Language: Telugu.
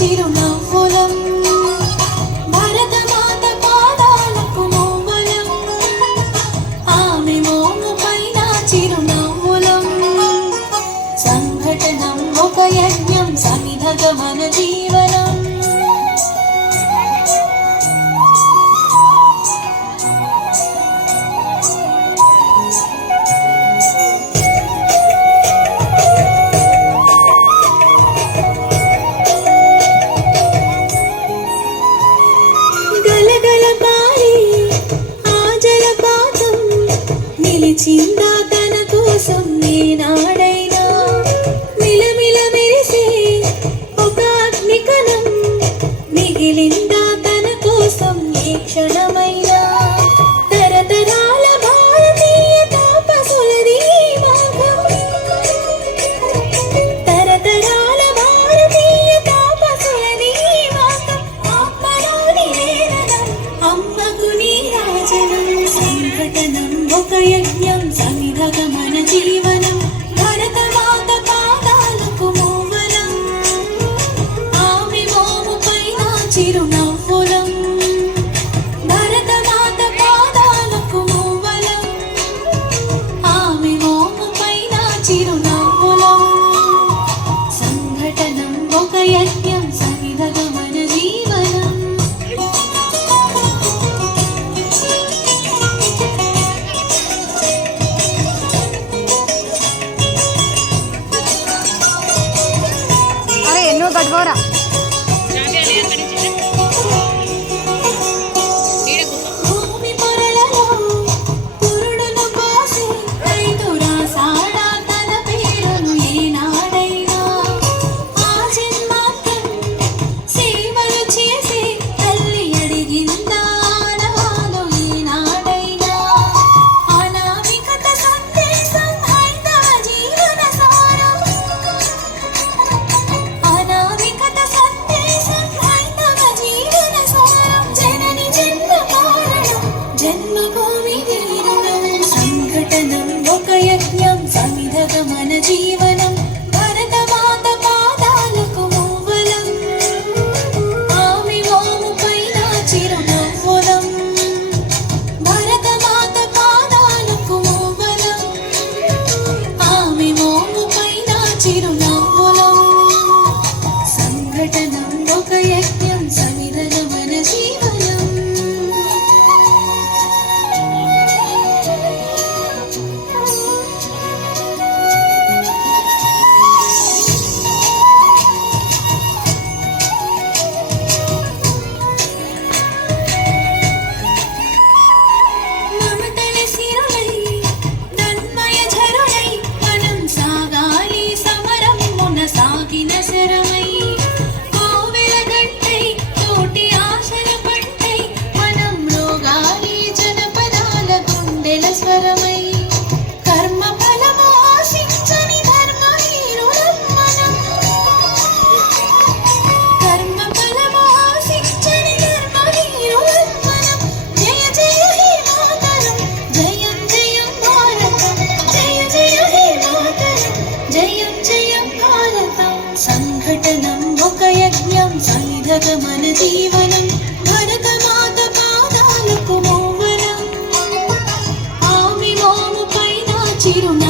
చిరునవ్వులం భరతమాత పాదాలకు మూవలం ఆమె మోము పైన చిరునవ్వులం సంఘటనం ఒక యజ్ఞం సమిధగ మన జీవనం నిలిచిందా తన కోసం నేనాడైనా మిలమిల మెరిసే ఒక అగ్నికణం మిగిలిందా తన కోసం ఏ క్షణమైనా తరతరాల భారతీయ తాపసులది మార్గం తరతరాల భారతీయ తాపసులది మార్గం ఆత్మలోని వేదనం అమ్మకు నీరాజనం సంఘటనం ఒక యజ్ఞం సమిధగ మన జీవనం భరతమాత పాదాలకు మూవలం ఆమె మోము పైన చిరునవ్వులం భరతమాత పాదాలకు మూవలం ఆమె మోము పైన చిరునవ్వులం సంఘటనం ఒక యజ్ఞం సమిధగ మన జీవనం गडबोरा మన జీవనం భరతమాత పాదాలకు మూవలం ఆమె మోము పైన చిరునవ్వులం భరతమాత పాదాలకు మూవలం ఆమె మోము పైన చిరునవ్వులం సంఘటనం ఒక యజ్ఞం సమిధగ మన జీవనం సంఘటనం ఒక యజ్ఞం సమిధగ మన జీవనం భరతమాత పాదాలకు మూవలం ఆమె మోము పైన చిరునవ్వులం